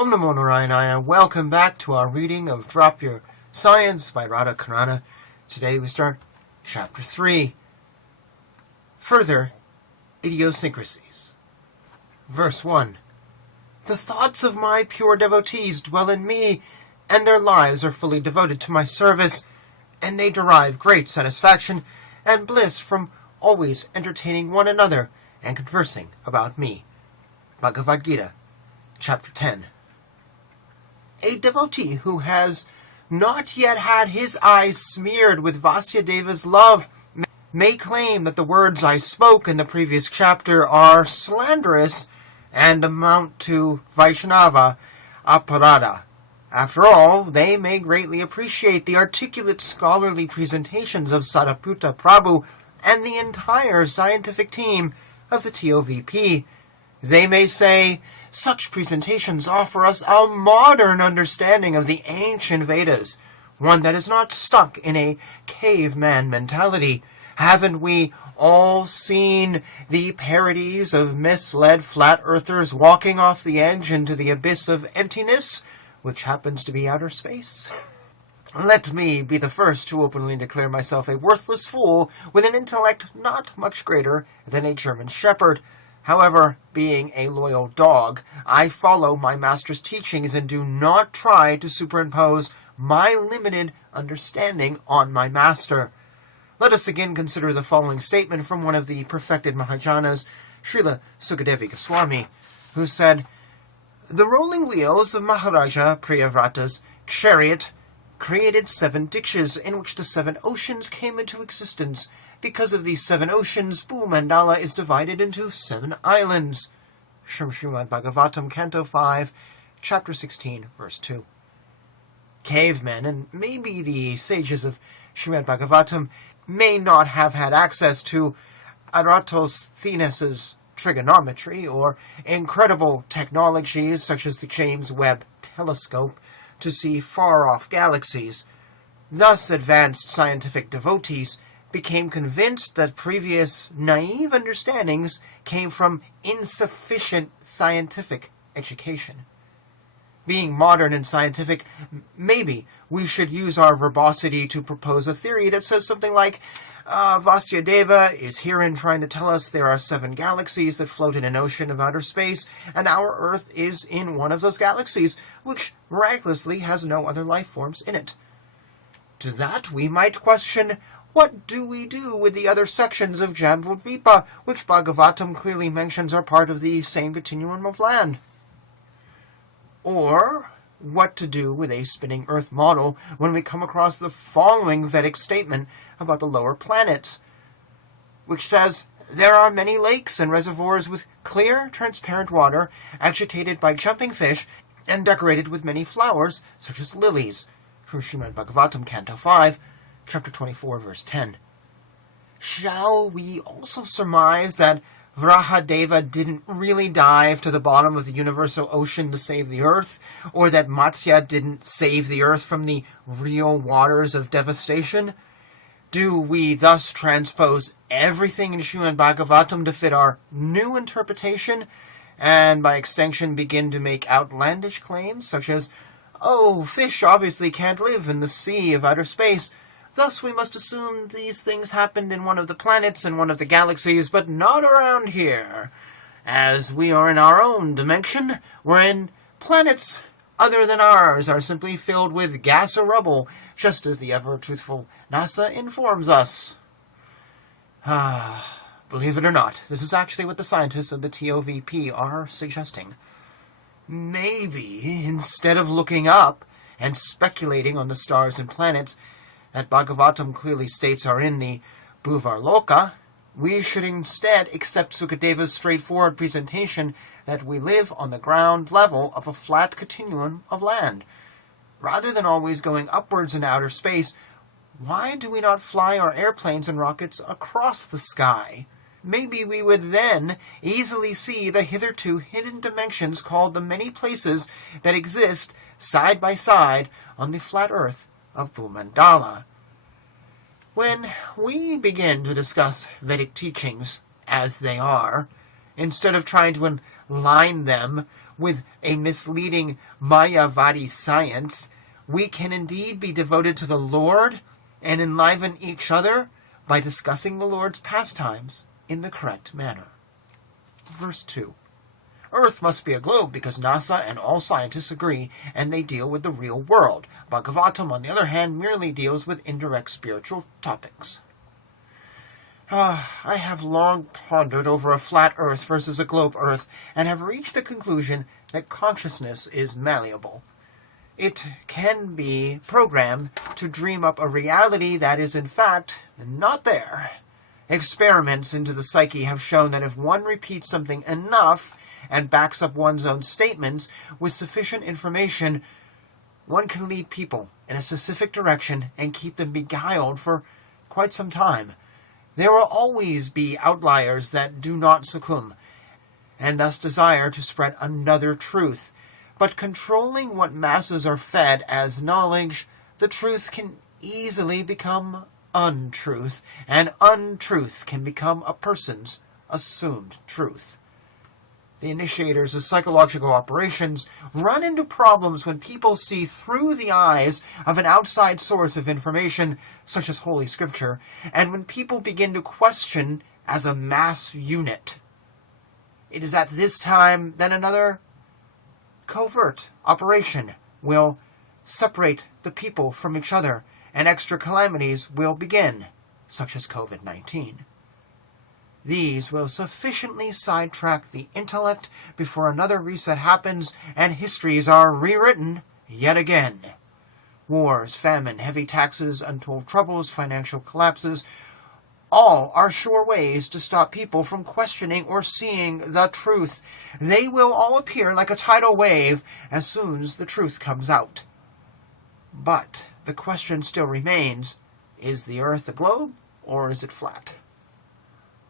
Om Namo Narayana. Welcome back to our reading of Drop Your Science by Radha Carana. Today we start Chapter 3. Further idiosyncrasies. Verse 1. The thoughts of my pure devotees dwell in me, and their lives are fully devoted to my service, and they derive great satisfaction and bliss from always entertaining one another and conversing about me. Bhagavad Gita, Chapter 10. A devotee who has not yet had his eyes smeared with Vasudev's love may claim that the words I spoke in the previous chapter are slanderous and amount to Vaishnava aparada. After all, they may greatly appreciate the articulate scholarly presentations of Sariputta Prabhu and the entire scientific team of the TOVP. They may say, such presentations offer us a modern understanding of the ancient Vedas, one that is not stuck in a caveman mentality. Haven't we all seen the parodies of misled flat earthers walking off the edge into the abyss of emptiness, which happens to be outer space? Let me be the first to openly declare myself a worthless fool with an intellect not much greater than a German shepherd. However, being a loyal dog, I follow my master's teachings and do not try to superimpose my limited understanding on my master. Let us again consider the following statement from one of the perfected Mahajanas, Srila Sukadeva Goswami, who said, The rolling wheels of Maharaja Priyavrata's chariot created 7 ditches in which the 7 oceans came into existence. Because of these 7 oceans, Bhumandala is divided into 7 islands. Srimad Bhagavatam, Canto 5, Chapter 16, Verse 2. Cavemen, and maybe the sages of Srimad Bhagavatam, may not have had access to Eratosthenes' trigonometry or incredible technologies such as the James Webb Telescope to see far-off galaxies. Thus, advanced scientific devotees became convinced that previous naive understandings came from insufficient scientific education. Being modern and scientific, maybe we should use our verbosity to propose a theory that says something like, Vasudeva is herein trying to tell us there are 7 galaxies that float in an ocean of outer space, and our Earth is in one of those galaxies, which miraculously has no other life forms in it. To that we might question, what do we do with the other sections of Jambudvipa, which Bhagavatam clearly mentions are part of the same continuum of land? Or what to do with a spinning Earth model when we come across the following Vedic statement about the lower planets, which says, there are many lakes and reservoirs with clear, transparent water, agitated by jumping fish, and decorated with many flowers, such as lilies. From Srimad Bhagavatam, Canto 5, Chapter 24, Verse 10. Shall we also surmise that Vrahadeva didn't really dive to the bottom of the universal ocean to save the earth, or that Matsya didn't save the earth from the real waters of devastation? Do we thus transpose everything in Srimad Bhagavatam to fit our new interpretation, and by extension begin to make outlandish claims such as, fish obviously can't live in the sea of outer space, thus we must assume these things happened in one of the planets and one of the galaxies, but not around here, as we are in our own dimension, wherein planets other than ours are simply filled with gas or rubble, just as the ever-truthful NASA informs us. Believe it or not, this is actually what the scientists of the TOVP are suggesting. Maybe, instead of looking up and speculating on the stars and planets that Bhagavatam clearly states are in the Bhuvarloka, we should instead accept Sukadeva's straightforward presentation that we live on the ground level of a flat continuum of land. Rather than always going upwards in outer space, why do we not fly our airplanes and rockets across the sky? Maybe we would then easily see the hitherto hidden dimensions called the many places that exist side by side on the flat earth of Bhumandala. When we begin to discuss Vedic teachings as they are, instead of trying to align them with a misleading Mayavadi science, we can indeed be devoted to the Lord and enliven each other by discussing the Lord's pastimes in the correct manner. Verse 2. Earth must be a globe because NASA and all scientists agree, and they deal with the real world. Bhagavatam, on the other hand, merely deals with indirect spiritual topics. I have long pondered over a flat Earth versus a globe Earth, and have reached the conclusion that consciousness is malleable. It can be programmed to dream up a reality that is in fact not there. Experiments into the psyche have shown that if one repeats something enough and backs up one's own statements with sufficient information, one can lead people in a specific direction and keep them beguiled for quite some time. There will always be outliers that do not succumb, and thus desire to spread another truth. But controlling what masses are fed as knowledge, the truth can easily become untruth, and untruth can become a person's assumed truth. The initiators of psychological operations run into problems when people see through the eyes of an outside source of information, such as Holy Scripture, and when people begin to question as a mass unit. It is at this time that another covert operation will separate the people from each other, and extra calamities will begin, such as COVID-19. These will sufficiently sidetrack the intellect before another reset happens and histories are rewritten yet again. Wars, famine, heavy taxes, untold troubles, financial collapses, all are sure ways to stop people from questioning or seeing the truth. They will all appear like a tidal wave as soon as the truth comes out. But the question still remains, is the earth a globe or is it flat?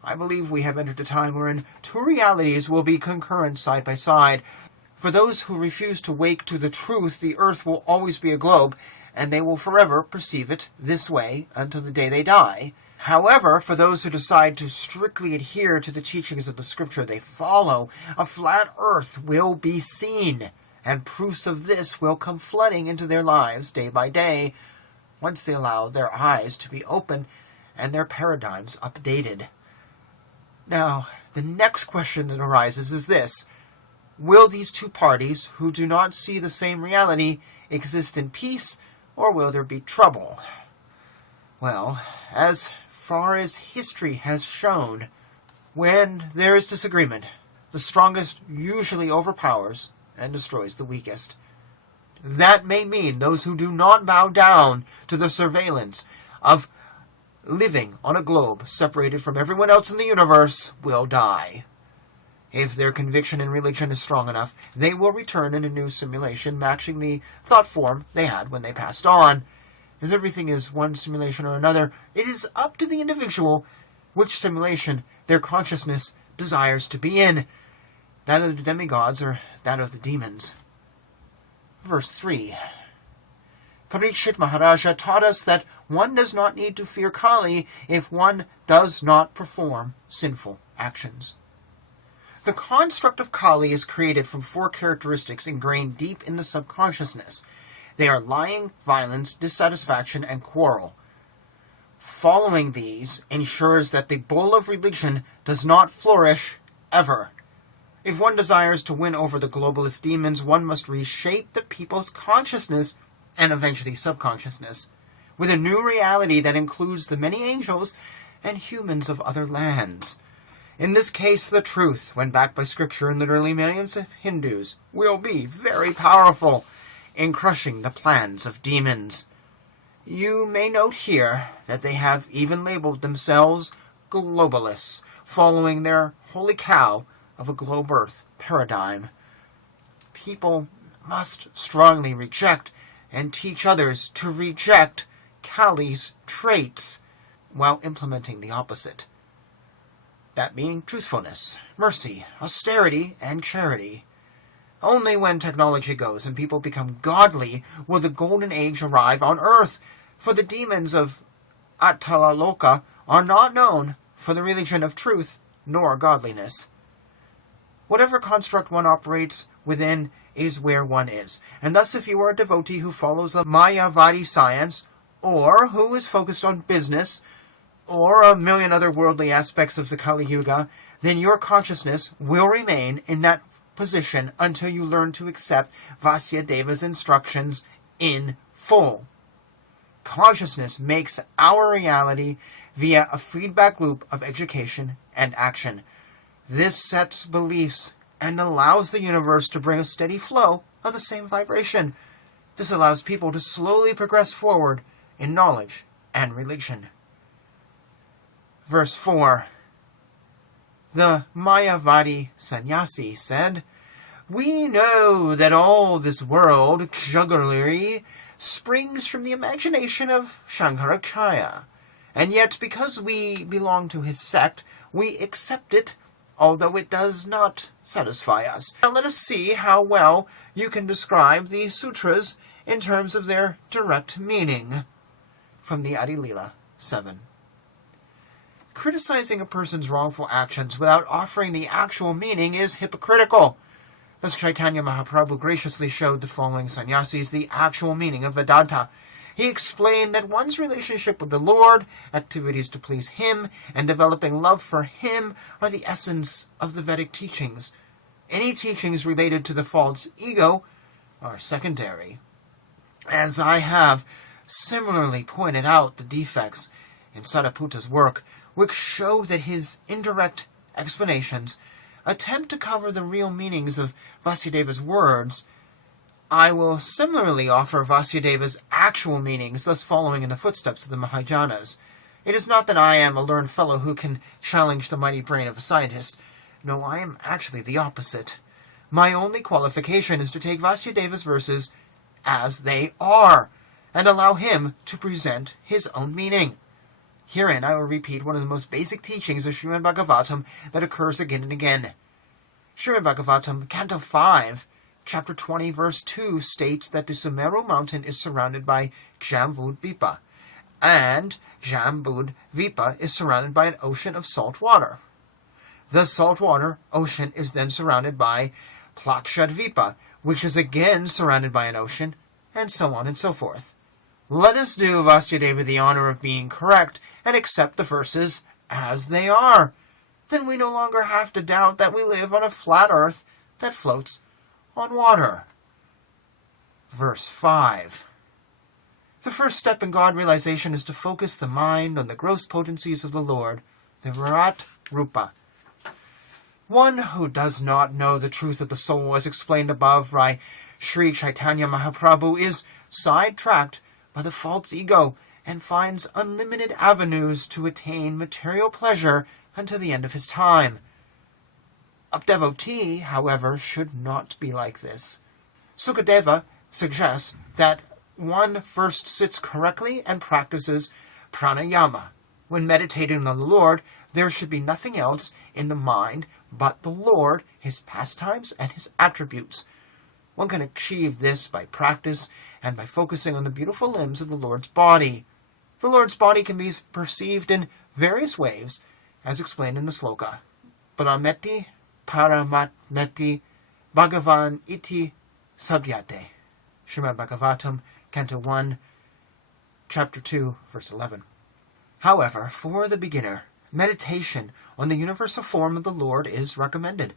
I believe we have entered a time wherein two realities will be concurrent side by side. For those who refuse to wake to the truth, the earth will always be a globe, and they will forever perceive it this way until the day they die. However, for those who decide to strictly adhere to the teachings of the Scripture they follow, a flat earth will be seen, and proofs of this will come flooding into their lives day by day, once they allow their eyes to be open and their paradigms updated. Now, the next question that arises is this: will these two parties who do not see the same reality exist in peace, or will there be trouble? Well, as far as history has shown, when there is disagreement, the strongest usually overpowers and destroys the weakest. That may mean those who do not bow down to the surveillance of living on a globe separated from everyone else in the universe will die. If their conviction in religion is strong enough, they will return in a new simulation matching the thought form they had when they passed on. If everything is one simulation or another, it is up to the individual which simulation their consciousness desires to be in, that of the demigods or that of the demons. Verse 3. Parikshit Maharaja taught us that one does not need to fear Kali if one does not perform sinful actions. The construct of Kali is created from four characteristics ingrained deep in the subconsciousness. They are lying, violence, dissatisfaction, and quarrel. Following these ensures that the bull of religion does not flourish ever. If one desires to win over the globalist demons, one must reshape the people's consciousness and eventually subconsciousness, with a new reality that includes the many angels and humans of other lands. In this case, the truth, when backed by Scripture and literally millions of Hindus, will be very powerful in crushing the plans of demons. You may note here that they have even labeled themselves globalists, following their holy cow of a globe earth paradigm. People must strongly reject and teach others to reject Kali's traits while implementing the opposite. That being truthfulness, mercy, austerity, and charity. Only when technology goes and people become godly will the golden age arrive on earth, for the demons of Atalaloka are not known for the religion of truth nor godliness. Whatever construct one operates within is where one is. And thus, if you are a devotee who follows the Mayavadi science, or who is focused on business, or a million other worldly aspects of the Kali Yuga, then your consciousness will remain in that position until you learn to accept Vasudeva's instructions in full. Consciousness makes our reality via a feedback loop of education and action. This sets beliefs and allows the universe to bring a steady flow of the same vibration. This allows people to slowly progress forward in knowledge and relation. Verse 4. The Mayavadi sannyasi said, "We know that all this world, jugglery, springs from the imagination of Shankaracharya, and yet because we belong to his sect, we accept it, although it does not satisfy us." Now let us see how well you can describe the sutras in terms of their direct meaning. From the Adi Lila 7. Criticizing a person's wrongful actions without offering the actual meaning is hypocritical. Thus Chaitanya Mahaprabhu graciously showed the following sannyasis the actual meaning of Vedanta. He explained that one's relationship with the Lord, activities to please Him, and developing love for Him are the essence of the Vedic teachings. Any teachings related to the false ego are secondary. As I have similarly pointed out the defects in Sadaputta's work, which show that his indirect explanations attempt to cover the real meanings of Vasudeva's words, I will similarly offer Vasudeva's actual meanings, thus following in the footsteps of the Mahajanas. It is not that I am a learned fellow who can challenge the mighty brain of a scientist. No, I am actually the opposite. My only qualification is to take Vasudeva's verses as they are, and allow him to present his own meaning. Herein I will repeat one of the most basic teachings of Srimad Bhagavatam that occurs again and again. Srimad Bhagavatam, Canto 5, Chapter 20, Verse 2 states that the Sumeru mountain is surrounded by Jambudvipa, and Jambudvipa is surrounded by an ocean of salt water. The saltwater ocean is then surrounded by Plakshadvipa, which is again surrounded by an ocean, and so on and so forth. Let us do Vasudeva the honor of being correct and accept the verses as they are. Then we no longer have to doubt that we live on a flat earth that floats on water. Verse 5. The first step in God realization is to focus the mind on the gross potencies of the Lord, the Virat Rupa. One who does not know the truth of the soul, as explained above by Sri Chaitanya Mahaprabhu, is sidetracked by the false ego and finds unlimited avenues to attain material pleasure until the end of his time. A devotee, however, should not be like this. Sukadeva suggests that one first sits correctly and practices pranayama. When meditating on the Lord, there should be nothing else in the mind but the Lord, His pastimes, and His attributes. One can achieve this by practice and by focusing on the beautiful limbs of the Lord's body. The Lord's body can be perceived in various ways, as explained in the sloka. Parameti Paramatmeti Bhagavan iti sabhyate. Srimad Bhagavatam, Canto 1, Chapter 2, Verse 11. However, for the beginner, meditation on the universal form of the Lord is recommended.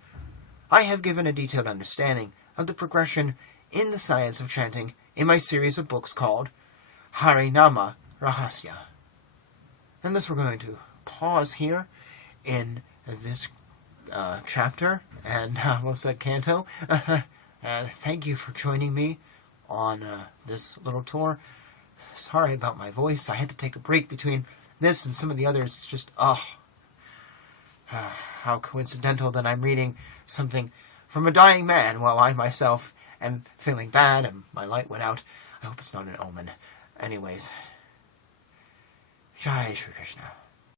I have given a detailed understanding of the progression in the science of chanting in my series of books called Harinama Rahasya. And thus we're going to pause here in this chapter and canto. And thank you for joining me on this little tour. Sorry about my voice. I had to take a break between this and some of the others. It's just, how coincidental that I'm reading something from a dying man while I myself am feeling bad and my light went out. I hope it's not an omen. Anyways, Jai Shri Krishna.